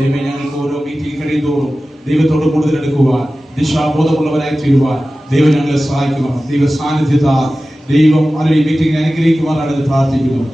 ദൈവമേ ഞങ്ങൾക്ക് ഓരോ മീറ്റിംഗ് കഴിയുന്നതോടും ദൈവത്തോട് കൂടുതൽ എടുക്കുവാൻ ദിശാബോധമുള്ളവരായി തീരുവാൻ ദൈവം ഞങ്ങളെ സഹായിക്കുക. ദൈവ സാന്നിധ്യത്താൽ ദൈവം ഈ മീറ്റിംഗ് അനുഗ്രഹിക്കുവാനാണ് പ്രാർത്ഥിക്കുന്നു.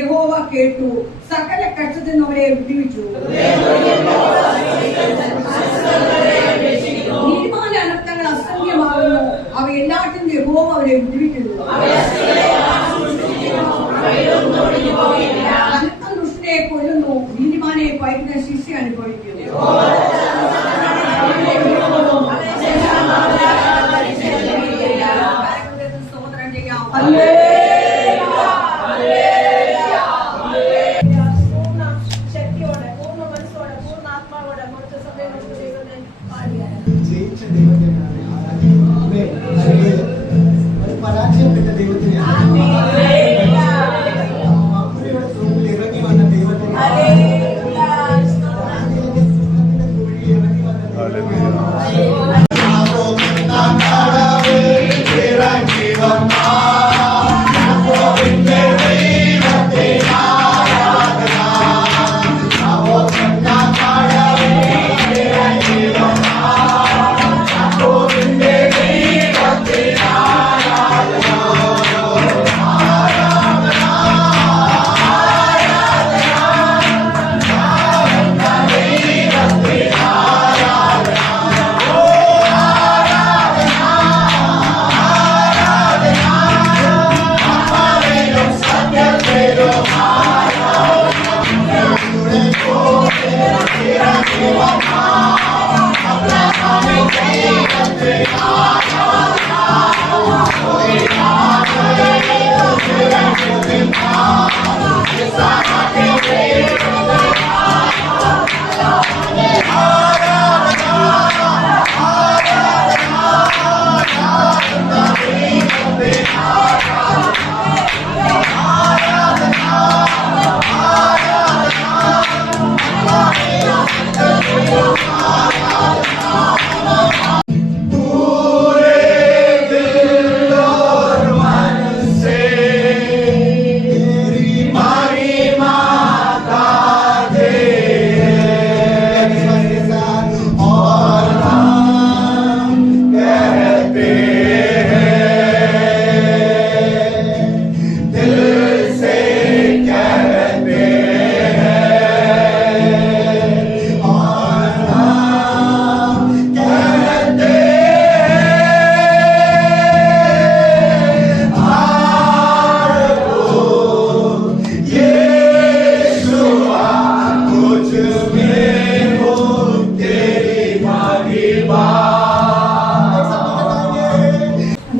യഹോവ കേട്ടു, സകല കഷ്ടത്തിൽ നിന്ന് അവരെ വിടുവിച്ചു. നീതിമാന്റെ അനർത്ഥങ്ങൾ അസംഖ്യമാകുന്നു, അവ എല്ലാറ്റിനും യഹോവ അവരെ വിടുവിക്കുന്നു. അനർത്ഥം ദുഷ്ടനെ കൊല്ലുന്നു, നീതിമാനെ പൈക്കുന്ന ശിക്ഷ അനുഭവിക്കുന്നു. സ്തോത്രം ചെയ്യാം. പരാജയപ്പെട്ട ദൈവത്തിന് ഇറങ്ങി വന്ന ദൈവത്തിന്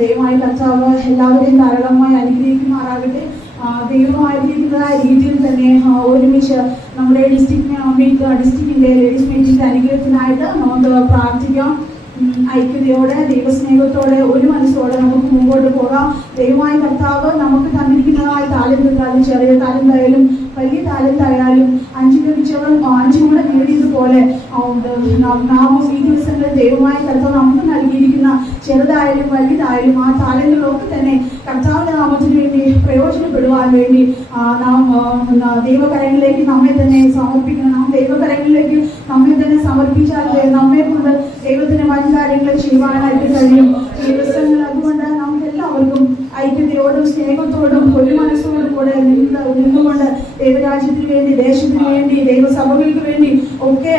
ദൈവമായ കർത്താവ് എല്ലാവരെയും ധാരാളമായി അനുഗ്രഹിക്കുമാറാകട്ടെ. ദൈവമായിരിക്കുന്നതായ രീതിയിൽ തന്നെ ഒരുമിച്ച് നമ്മുടെ ഡിസ്ട്രിക്റ്റിന്റെ ലേഡീസ് മീറ്റിന്റെ അനുഗ്രഹത്തിനായിട്ട് നമുക്ക് പ്രാർത്ഥിക്കാം. ഐക്യതയോടെ ദൈവസ്നേഹത്തോടെ ഒരു മനസ്സോടെ നമുക്ക് മുമ്പോട്ട് പോകാം. ദൈവമായ കർത്താവ് നമുക്ക് തന്നിരിക്കുന്നതായ താലന്തായാലും ചെറിയ താലന്തായാലും വലിയ താലന്തായാലും 5 ലഭിച്ചവൻ പറഞ്ഞതുപോലെ നാമും ഈ ദിവസങ്ങളിൽ ദൈവമായ കർത്താവ് നമുക്ക് നൽകിയിരിക്കുന്ന ചെറുതായാലും വലുതായാലും ആ താലന്റുകളൊക്കെ തന്നെ കർത്താവിന്റെ നാമത്തിന് വേണ്ടി പ്രയോജനപ്പെടുവാൻ വേണ്ടി നാം ദൈവകരങ്ങളിലേക്ക് നമ്മെ തന്നെ സമർപ്പിക്കണം. നാം ദൈവകരങ്ങളിലേക്ക് നമ്മെ തന്നെ സമർപ്പിച്ചാൽ നമ്മെ കൊണ്ട് ദൈവത്തിന് വൻ കാര്യങ്ങൾ ചെയ്യുവാനായിട്ട് കഴിയും. ഈ ദിവസങ്ങൾ അതുകൊണ്ട് നമുക്ക് എല്ലാവർക്കും ഐക്യതയോടും സ്നേഹത്തോടും ഒരു മനസ്സോടും കൂടെ നിന്നുകൊണ്ട് ദൈവരാജ്യത്തിന് വേണ്ടി, ദേശത്തിന് വേണ്ടി, ദൈവസഭകൾക്ക് വേണ്ടി ഒക്കെ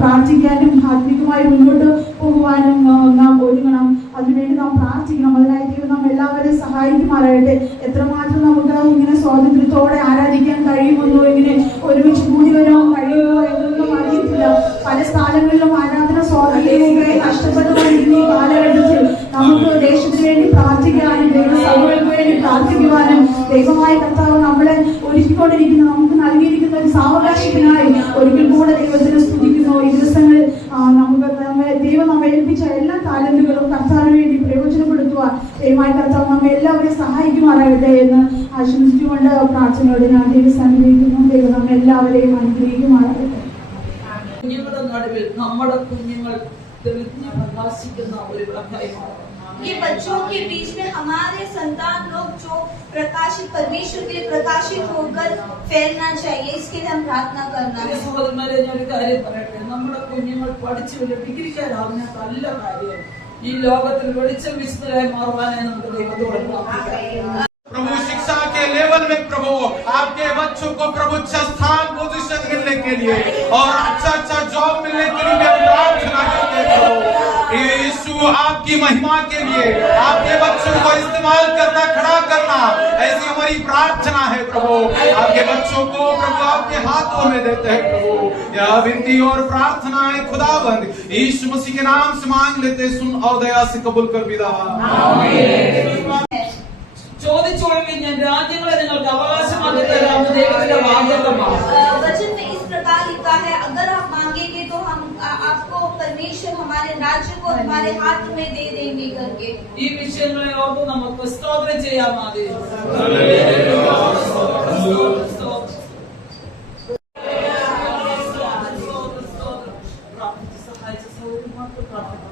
പ്രാർത്ഥിക്കാനും ആത്മികമായി മുന്നോട്ട് പോകുവാനും നാം ഒരുങ്ങണം. അതിനുവേണ്ടി നാം പ്രാർത്ഥിക്കണം. അതിനായി ദൈവം നാം എല്ലാവരെയും സഹായിക്കുമാറാകട്ടെ. എത്രമാത്രം നമുക്ക് ഇങ്ങനെ സ്വാതന്ത്ര്യത്തോടെ ആരാധിക്കാൻ കഴിയുമെന്നോ, ഇങ്ങനെ ഒരുമിച്ച് കൂടി വരാൻ കഴിയുമോ എന്നൊന്നും അറിയത്തില്ല. പല സ്ഥലങ്ങളിലും ആരാധന സ്വാതന്ത്ര്യമൊക്കെ നഷ്ടപ്പെട്ടുകൊണ്ടിരിക്കുന്ന ഈ കാലഘട്ടത്തിൽ നമുക്ക് ദേശത്തിന് വേണ്ടി പ്രാർത്ഥിക്കാനും ദൈവസഭകൾക്ക് വേണ്ടി പ്രാർത്ഥിക്കുവാനും ദൈവമായ കർത്താവ് നമ്മളെ ഒരുക്കിക്കൊണ്ടിരിക്കുന്ന, നമുക്ക് നൽകിയിരിക്കുന്ന ഒരു സാവകാശത്തിനായി ഒരിക്കൽ കൂടെ ദൈവത്തിന് സ്തുതിക്കുന്നു. ഈ ദിവസങ്ങളിൽ ദൈവം നമ്മെ ഏൽപ്പിച്ച എല്ലാ താലന്റുകളും കർത്താവിന് വേണ്ടി പ്രയോജനപ്പെടുത്തുവാൻ ദൈവമായ കർത്താവ് നമ്മെ എല്ലാവരെയും സഹായിക്കുമാറാകട്ടെ എന്ന് ആശംസിച്ചുകൊണ്ട് പ്രാർത്ഥനയോടെ ഞാൻ ദൈവസന്നിധിക്കുന്നു. ദൈവം നമ്മെ എല്ലാവരെയും അനുഗ്രഹിക്കുമാറാകട്ടെ. കുഞ്ഞുങ്ങളുടെ നടുവിൽ നമ്മുടെ കുഞ്ഞുങ്ങൾ തെളിഞ്ഞു പ്രകാശിക്കുന്ന ഒരു വിളക്കായി മാറും. ये बच्चों के बीच में हमारे संतान लोग जो प्रकाशित परमेश्वर के लिए प्रकाशित होकर फैलना चाहिए, इसके लिए हम प्रार्थना करना है. സഹോദരന്മാരെ, ഞാൻ ഒരു കാര്യം പറയട്ടെ. നമ്മുടെ കുഞ്ഞുങ്ങൾ പഠിച്ചു വലിയ ഡിഗ്രിക്കാരാവുന്നതിനകത്ത് നല്ല കാര്യം. ഈ ലോകത്തിൽ വെളിച്ചം വിശുദ്ധരായി മാറുവാനായി നമുക്ക് ദൈവത്തോട് പ്രാർത്ഥിക്കാം. प्रभु शिक्षा के लेवल में प्रभु आपके बच्चों को प्रभु अच्छा स्थान पोजीशन मिलने के लिए और अच्छा जॉब मिलने के लिए प्रार्थना करते हैं प्रभु। यीशु आपकी महिमा के लिए आपके बच्चों को इस्तेमाल करना, खड़ा करना, ऐसी हमारी प्रार्थना है प्रभु। आपके बच्चों को प्रभु आपके हाथों में देते हैं प्रभु। यह विनती और प्रार्थनाएं खुदावंद यीशु मसीह के नाम से मांग लेते, सुन और दया से कबूल कर पिता। ചോദിച്ചോളി, ഞാൻ രാജ്യങ്ങളെ നിങ്ങൾക്ക് അവകാശമാക്കി തരാമെന്ന് ദൈവത്തിന്റെ വാഗ്ദത്തമാണ്. वचन में इस प्रकार लिखा है, अगर आप मांगेंगे तो हम आपको परमेश्वर हमारे राज्य को हमारे हाथ में दे देंगे करके. ഈ വിഷയങ്ങളെ ഓർത്ത് നമുക്ക് സ്തോത്രം ചെയ്യാം. സഹായിച്ച സൗകര്യമാർക്ക് പ്രാർത്ഥന.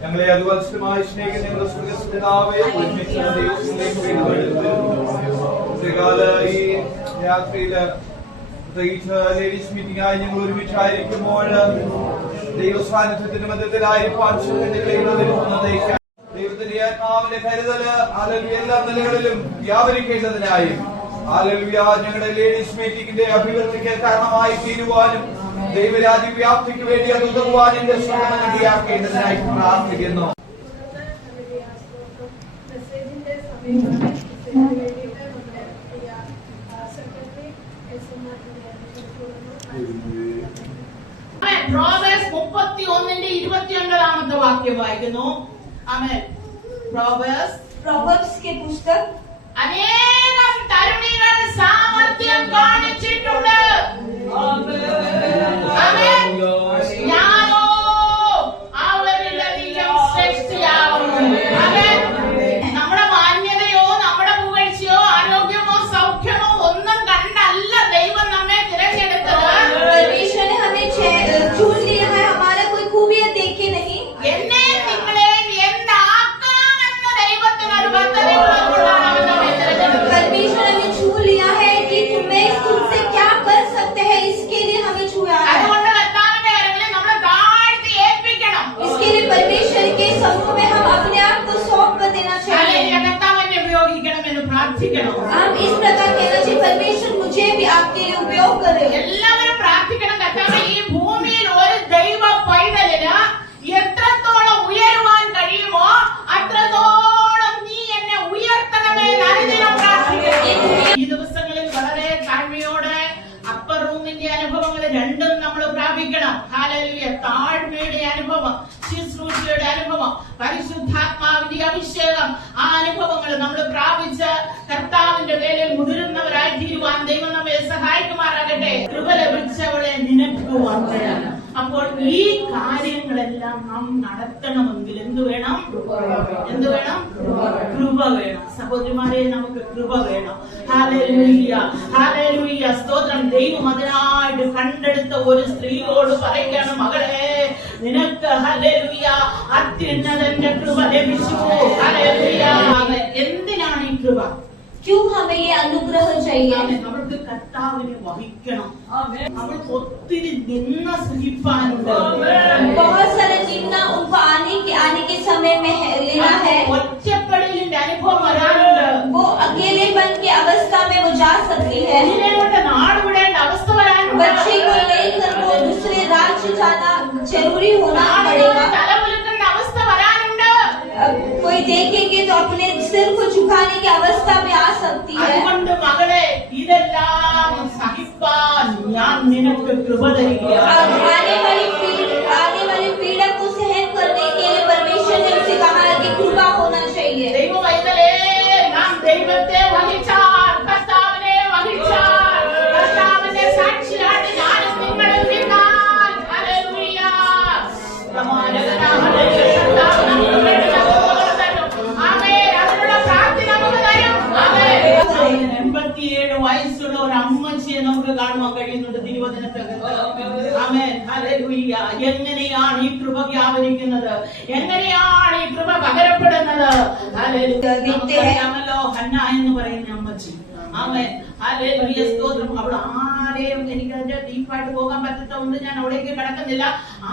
ഞങ്ങളെ അതുവത്സരമായി സ്നേഹിക്കുന്ന ഞങ്ങളുടെ സ്വർഗ്ഗസ്ഥപിതാവേ, ഒരുമിച്ചുള്ള ദൈവത്തിലേക്ക് ഈ രാത്രിയില് പ്രത്യേകിച്ച് ലേഡീസ് മീറ്റിംഗ് ആയി ഞങ്ങൾ ഒരുമിച്ചായിരിക്കുമ്പോൾ ദൈവസാന്നിധ്യത്തിന്റെ മധ്യത്തിലായിരിക്കാൻ ദൈവത്തിന്റെ ആത്മാവിന്റെ കരുതല് എല്ലാ നിലകളിലും വ്യാപരിക്കേണ്ടതിനായി ഞങ്ങളുടെ ലേഡീസ് മീറ്റിംഗിന്റെ അഭിവൃദ്ധിക്ക് കാരണമായി തീരുവാനും ദൈവരാജ്യ വ്യാപ്തിക്ക് വേണ്ടി അത് ഉതകുവാൻ എന്റെ ശ്രമം നടിയാക്കേണ്ടതിനായി പ്രാർത്ഥിക്കുന്നു. പ്രോവേഴ്സ് 31:29 വാക്യം വായിക്കുന്നു. ആമേൻ. प्रोवर्ब्स के पुस्तक അനേകം തരുണികൾ സാമർത്ഥ്യം കാണിച്ചിട്ടുണ്ട്. ആമേൻ. ഞാനോ അവരിലധികം ശ്രേഷ്ഠയാവുന്നു. ആമേൻ. നമ്മുടെ മാന്യതയോ നമ്മുടെ പുകഴ്ചയോ ആരോഗ്യമോ സൗഖ്യമോ ഒന്നും കണ്ടല്ല ദൈവം നമ്മെ തിരഞ്ഞെടുത്തത്. परमेश्वर ने हमें चुन लिया है, हमारा कोई खूबियां देखे नहीं. എന്നെ നിങ്ങളെയും എന്താക്കാമെന്ന് ദൈവത്തിന് ഒരു പദ്ധതി ഉള്ളതുകൊണ്ടാണ് അവൻ നമ്മെ തിരഞ്ഞെടുത്തത്. परमेश्वर ने चुन लिया है कि तुम्हें तुमसे क्या कर सकते हैं, इसके लिए हमें चुना है. അതുകൊണ്ട് കർത്താവിന്റെ കരങ്ങളിൽ നമ്മൾ താഴ്ത്തി ഏൽപ്പിക്കണം. इसके लिए परमेश्वर के समूह में हम अपने आप को सौंप कर देना चाहिए. കർത്താവിനെ ഉപയോഗിക്കണമെന്ന് പ്രാർത്ഥിക്കണം. हम इस प्रकार कहना चाहिए, परमेश्वर मुझे भी आपके लिए उपयोग करे. എല്ലാവരും പ്രാർത്ഥിക്കണം. കർത്താവേ, ഈ ഭൂമിയിൽ ഒരു ദൈവ പൈതലിന് എത്രത്തോളം ഉയരുവാൻ കഴിയുമോ അത്രത്തോളം നീ എന്നെ ഉയർത്തണമേ എന്ന് അനുദിനം പ്രാർത്ഥിക്കണം. ഈ ദിവസങ്ങളിൽ വളരെ താഴ്മയോടെ അപ്പർ റൂമിന്റെ അനുഭവങ്ങൾ രണ്ടും നമ്മൾ പ്രാപിക്കണം. ഹല്ലേലൂയ. താഴ്മയുടെ അനുഭവം, ശുശ്രൂഷയുടെ അനുഭവം, പരിശുദ്ധാത്മാവിന്റെ അഭിഷേകം ആ അനുഭവങ്ങൾ നമ്മൾ പ്രാപിച്ച് കർത്താവിന്റെ വേലയിൽ മുതിരുന്നവരായി തീരുവാൻ ദൈവം നമ്മെ സഹായിക്കുമാറാകട്ടെ. കൃപ ലഭിച്ചവളെ നിനക്ക് വാഴ്ത്തയാണ്. അപ്പോൾ ഈ കാര്യങ്ങളെല്ലാം നാം നടത്തണമെങ്കിൽ എന്ത് വേണം? എന്ത് വേണം? കൃപ വേണം. സഹോദരിമാരെ, നമുക്ക് കൃപ വേണം. ഹല്ലേലൂയ, ഹല്ലേലൂയ, സ്തോത്രം. ദൈവം അതിനായിട്ട് കണ്ടെടുത്ത ഒരു സ്ത്രീയോട് പറയുകയാണ്, മകളെ നിനക്ക് ഹല്ലേലൂയ അത്യുന്നതന്റെ കൃപ ലഭിച്ചു. ഹല്ലേലൂയ. എന്തിനാണ് ഈ കൃപ? क्यों हमें ये अनुग्रह चाहिए? നമ്മൾക്ക് കർത്താവിനെ വഹിക്കണം. നമ്മൾക്ക് ഒത്തിരി നിന്ന സഹിപ്പാനുണ്ട്. बहुत सारा निंदा उनको आने के समय में लेना है. ഒറ്റപ്പെടലിന്റെ അനുഭവം വരാനുണ്ട്. वो अकेलेपन की अवस्था में वो जा सकती है. ഇതിനെക്കൊണ്ട് നാട് വിടേണ്ട അവസ്ഥ വരാനുണ്ട്. बच्चे को लेकर वो दूसरे राज्य जाना जरूरी होना पड़ेगा. തലകുലുക്കേണ്ട അവസ്ഥ വരാനുണ്ട്. कोई देखेंगे तो अपने सिर को झुकाने की अवस्था में आ सकती है. അതുകൊണ്ട് മകളെ ഇതെല്ലാം സഹിപ്പാൻ ഞാൻ നിനക്ക് കൃപ തരികയാണ്. आने वाली पीड़ा को सहन करने के लिए परमेश्वर ने उसे कहा कि कृपा होना चाहिए. ദൈവമൈതലേ, നാം ദൈവത്തെ വഹിച്ചാൽ, കർത്താവിനെ വഹിച്ചാൽ, കർത്താവിന്റെ സാക്ഷിയായിട്ട് ഞാനും നിങ്ങളും നിന്നാൽ, ഹല്ലേലൂയ. സമാനകനാ ഹല്ലേലൂയ. കർത്താവ് നമുക്ക് വേണ്ടി നമുക്ക് തരും. ആമേൻ. അതിനുള്ള പ്രാർത്ഥന നമുക്ക് തരും. ആമേൻ. 87 വയസ്സുള്ള ഒരു അമ്മച്ചിയെ നമുക്ക് കാണുവാൻ കഴിയുന്നുണ്ട് തിരുവചനത്തിനകത്ത്. ആമേൻ. ഹല്ലേലൂയ. എങ്ങനെയാണ് ഈ കൃപ വ്യാപരിക്കുന്നത്? എങ്ങനെയാണ് ഈ കൃപ പകരപ്പെടുന്നത്? ഹല്ലേലൂയ. നമുക്കറിയാമല്ലോ ഹന്ന എന്ന് പറയുന്ന അമ്മച്ചി. ആമേൻ. ഹല്ലേലൂയ, സ്തോത്രം. അവിടെ ആരെയും, എനിക്ക് അതിന്റെ ഡീപ്പായിട്ട് പോകാൻ പറ്റാത്തതുകൊണ്ട് ഞാൻ അവിടേക്ക് കടക്കുന്നില്ല.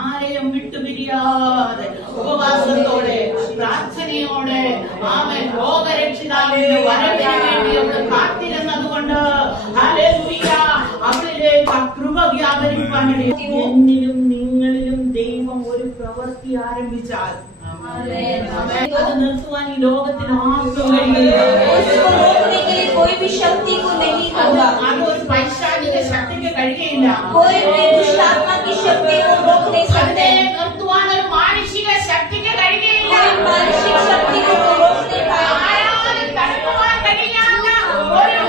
ആരെയും വിട്ടുപിരിയാതെ ഉപവാസത്തോടെ പ്രാർത്ഥനയോടെ ആമേൻ രോഗരക്ഷിതാവിന്റെ വരവിന് വേണ്ടി അവിടെ കാത്തിരുന്നത് കൊണ്ട് ഹല്ലേലൂയ അവളിലേക്ക് ആ കൃപ വ്യാപരിപ്പാനിടയായി. എന്നിലും നിങ്ങളിലും ദൈവം ഒരു പ്രവൃത്തി ആരംഭിച്ചാൽ അത് നിർത്തുവാൻ ഈ ലോകത്തിന് ആർക്കും കഴിയില്ല. उसको रोकने के लिए कोई भी शक्ति को नहीं होगा. അത് ഒരു പൈശാചിക ശക്തിക്ക് കഴിയുകയില്ല. कोई भी दुष्ट आत्मा की शक्ति को रोक नहीं सकते. അതിനെ നിർത്തുവാൻ ഒരു മാനുഷിക ശക്തിക്ക് കഴിയുകയില്ല. कोई मानसिक शक्ति को रोक नहीं पाएगा. ആരാലും തടുക്കുവാൻ കഴിയാത്ത ഒരു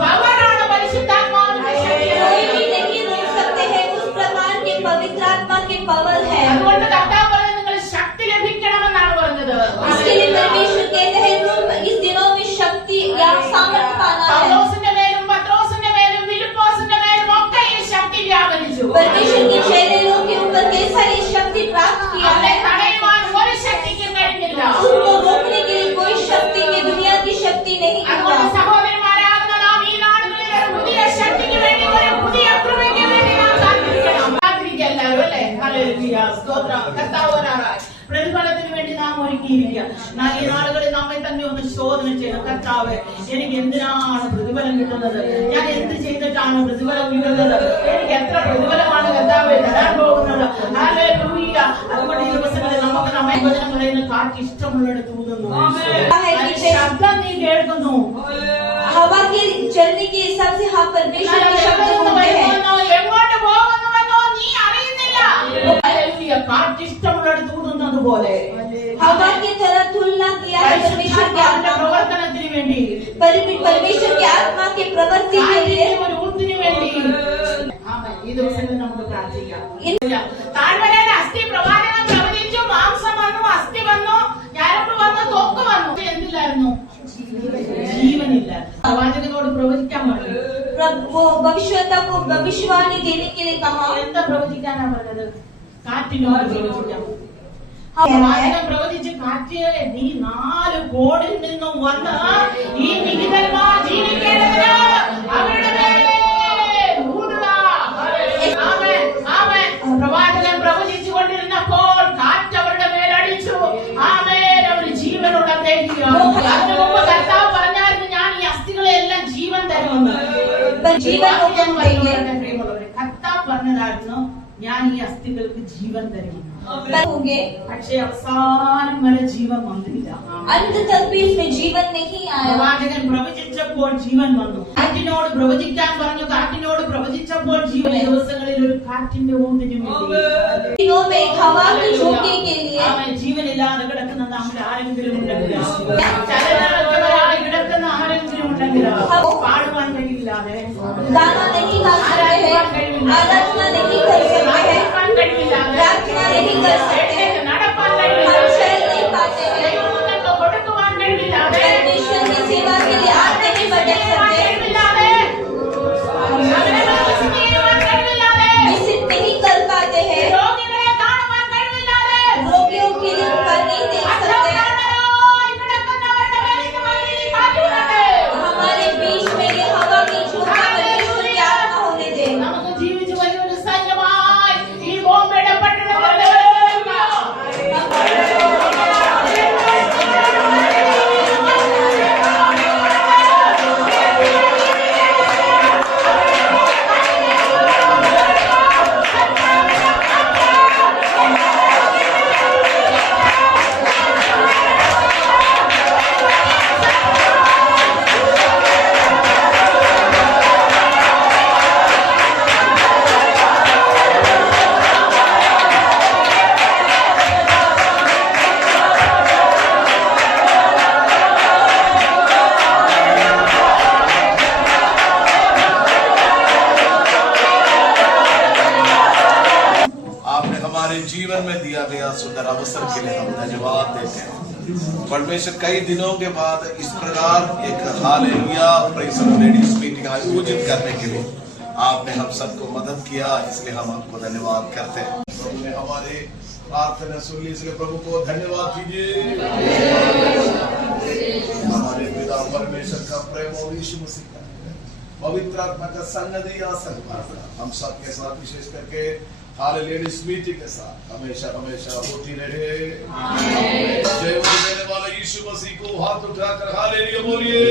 പവറാണ് പരിശുദ്ധാത്മാവിന്റെ ശക്തി. कोई भी नहीं रोक सकते हैं. उस प्रकार के पवित्र आत्मा के पावर है. അതുകൊണ്ട് കർത്താവ് പറഞ്ഞു, നിങ്ങൾ ശക്തി ലഭിക്കണമെന്നാണ് പറഞ്ഞത്. इसके लिए परमेश्वर कहते हैं तुम इस दिनों में शक्ति या सामर्थ पाना है. പൗലോസിന്റെ മേലും പത്രോസിന്റെ മേലും ഫിലിപ്പോസിന്റെ മേലും ഒക്കെ ഈ ശക്തി വ്യാപരിച്ചു. परमेश्वर के चेलों के ऊपर कैसा ये शक्ति प्राप्त किया അവരെ है. തടയുവാൻ ഒരു ശക്തിക്കും കഴിഞ്ഞില്ല. उसको रोकने के लिए कोई शक्ति के दुनिया की शक्ति नहीं അതുകൊണ്ട് होगा. സഹോദരന്മാരാകുന്ന നാം ഈ നാടുകളിൽ ഒരു പുതിയ ശക്തിക്ക് വേണ്ടി, ഒരു പുതിയ കൃപയ്ക്ക് വേണ്ടി നാം കാത്തിരിക്കണം. കാത്തിരിക്കുക എല്ലാവരും, അല്ലേ? ഹല്ലേലൂയ, സ്തോത്രം. കർത്താവ് വരാറായി. പ്രതിഫലത്തിന് വേണ്ടി നാം ഒരുക്കിയിരിക്കുക. എന്നാൽ ഈ നാളുകളിൽ നമ്മെ തന്നെ ഒന്ന് ശോധന ചെയ്യണം. കർത്താവ്, എനിക്ക് എന്തിനാണ് പ്രതിഫലം കിട്ടുന്നത്? ഞാൻ എന്ത് ചെയ്തിട്ടാണ് പ്രതിഫലം കിട്ടുന്നത്? എനിക്ക് എത്ര പ്രതിഫലമാണ് കർത്താവ് തരാൻ പോകുന്നത്? ഹല്ലേലൂയ. അതുകൊണ്ട് ഈ ദിവസങ്ങളിൽ നമുക്ക് നമ്മെ വചനം പറയുന്ന കാറ്റ് ഇഷ്ടമുള്ളിടത്ത് ഊതുന്നു. ശബ്ദം നീ കേൾക്കുന്നു. हवा के चलने के हिसाब से हाँ परमेश्वर के शब्द सुनते हैं. എങ്ങോട്ട് പോകുന്നുവെന്നോ നീ അറിയുന്നില്ല. ഹല്ലേലൂയ. കാറ്റ് ഇഷ്ടമുള്ളിടത്ത് ഊതുന്നത് പോലെ हवा की तरह तुलना किया है परमेश्वर के आत्मा പ്രവർത്തനത്തിന് വേണ്ടി, परमेश्वर के आत्मा के प्रवृत्ति के लिए. ഒരു ഊത്തിന് വേണ്ടി. ആമേൻ. ഈ ദിവസങ്ങളിൽ നമുക്ക് പ്രാർത്ഥിക്കാം. താഴ്വരയിൽ അസ്ഥി പ്രവാചകൻ പ്രവചിച്ചു. മാംസം വന്നു, അസ്ഥി വന്നു, ഞരമ്പ് വന്നു, ത്വക്ക് വന്നു. എന്തില്ലായിരുന്നു? ജീവനില്ല. പ്രവാചകനോട് പ്രവചിക്കാൻ പറഞ്ഞു. वो भविष्यता को भविष्यवाणी देने के लिए कहा. എന്താ പ്രവചിക്കാനാ പറഞ്ഞത്? കാറ്റിനോട് പ്രവചിക്കാം. പ്രവാചകൻ പ്രവചിച്ച്, കാറ്റ് നീ 4 കോണിൽ നിന്നും വന്ന് ഈ നിഹിതന്മാർ ജീവിക്കേണ്ടതിന് അവരുടെ മേൽ ഊതുക. ആമേൻ, ആമേൻ. പ്രവാചകൻ പ്രവചിച്ചു കൊണ്ടിരുന്നപ്പോൾ കാറ്റ് അവരുടെ മേലടിച്ചു. ആമേൻ. അവർ ജീവനുള്ള ദേഹിയാണ്. അതിനു മുമ്പ് കർത്താവ് പറഞ്ഞായിരുന്നു, ഞാൻ ഈ അസ്ഥികളെ എല്ലാം ജീവൻ തരുമെന്ന്. जीवन को കർത്താവ് പറഞ്ഞതായിരുന്നു, ഞാൻ ഈ അസ്ഥികൾക്ക് ജീവൻ തരും. होंगे, പക്ഷേ അവസാനം വരെ ജീവൻ വന്നില്ല. अंत तक भी इसमें जीवन नहीं आया. പ്രവാചകൻ പ്രവചിച്ചപ്പോൾ ജീവൻ വന്നു. കാറ്റിനോട് പ്രവചിക്കാൻ പറഞ്ഞു, കാറ്റിനോട് പ്രവചിച്ചപ്പോൾ ജീവൻ. ഈ ദിവസങ്ങളിൽ ഒരു കാറ്റിന്റെ ഊന്നിന് വേണ്ടി दिनों में हवा के झोंके के लिए ജീവനില്ലാതെ കിടക്കുന്ന നമ്മൾ ആരെങ്കിലും ഉണ്ടെങ്കിൽ, ചലനമറ്റവരായി കിടക്കുന്ന ആരെങ്കിലും ഉണ്ടെങ്കിൽ, പാടുവാൻ കഴിയില്ലാതെ, गाना नहीं गा सकते हैं, आराधना नहीं कर सकते हैं, प्रार्थना नहीं कर सकते हैं, നടപ്പാൻ हम കഴിയില്ല, चल नहीं पाते हैं, ദൈവമക്കൾക്ക് കൊടുക്കുവാൻ കഴിയില്ലാതെ, परमेश्वर की सेवा के लिए आगे नहीं बढ़ सकते, विजिट नहीं कर पाते हैं, രോഗികളെ കാണുവാൻ കഴിവില്ലാതെ, रोगियों के लिए ऊपर नहीं देख सकते, കിടക്കുന്നവരുടെ മേലിൽ വലിയ കാറ്റുകളുണ്ട്. हमारे बीच में ये हवा की झोंका परमेश्वर क्या ना होने दे. നമുക്ക് ജീവിച്ചു വലിയൊരു സൈന്യമായി ഈ ബോംബെയുടെ പട്ടണത്തിൽ जीवन में दिया गया सुंदर अवसर के लिए हम धन्यवाद देते हैं। परमेश्वर कई दिनों के बाद इस प्रकार एक hallelujah praise the Lord ladies meeting आयोजित करने के लिए आपने हम सबको मदद किया, इसलिए हम आपको धन्यवाद करते हैं। प्रभु ने हमारे प्रार्थना सुन ली, इसलिए प्रभु को धन्यवाद कीजिए। हमारे पिता परमेश्वर का प्रेम और यीशु मसीह का पवित्र आत्मा का सन्निधि आसन हम सबके साथ विशेष करके हालेलुया लेडीज मीटिंग के साथ हमेशा हमेशा होती रहे। जय देने वाले यीशु मसीह को हाथ उठाकर हालेलुया बोलिए।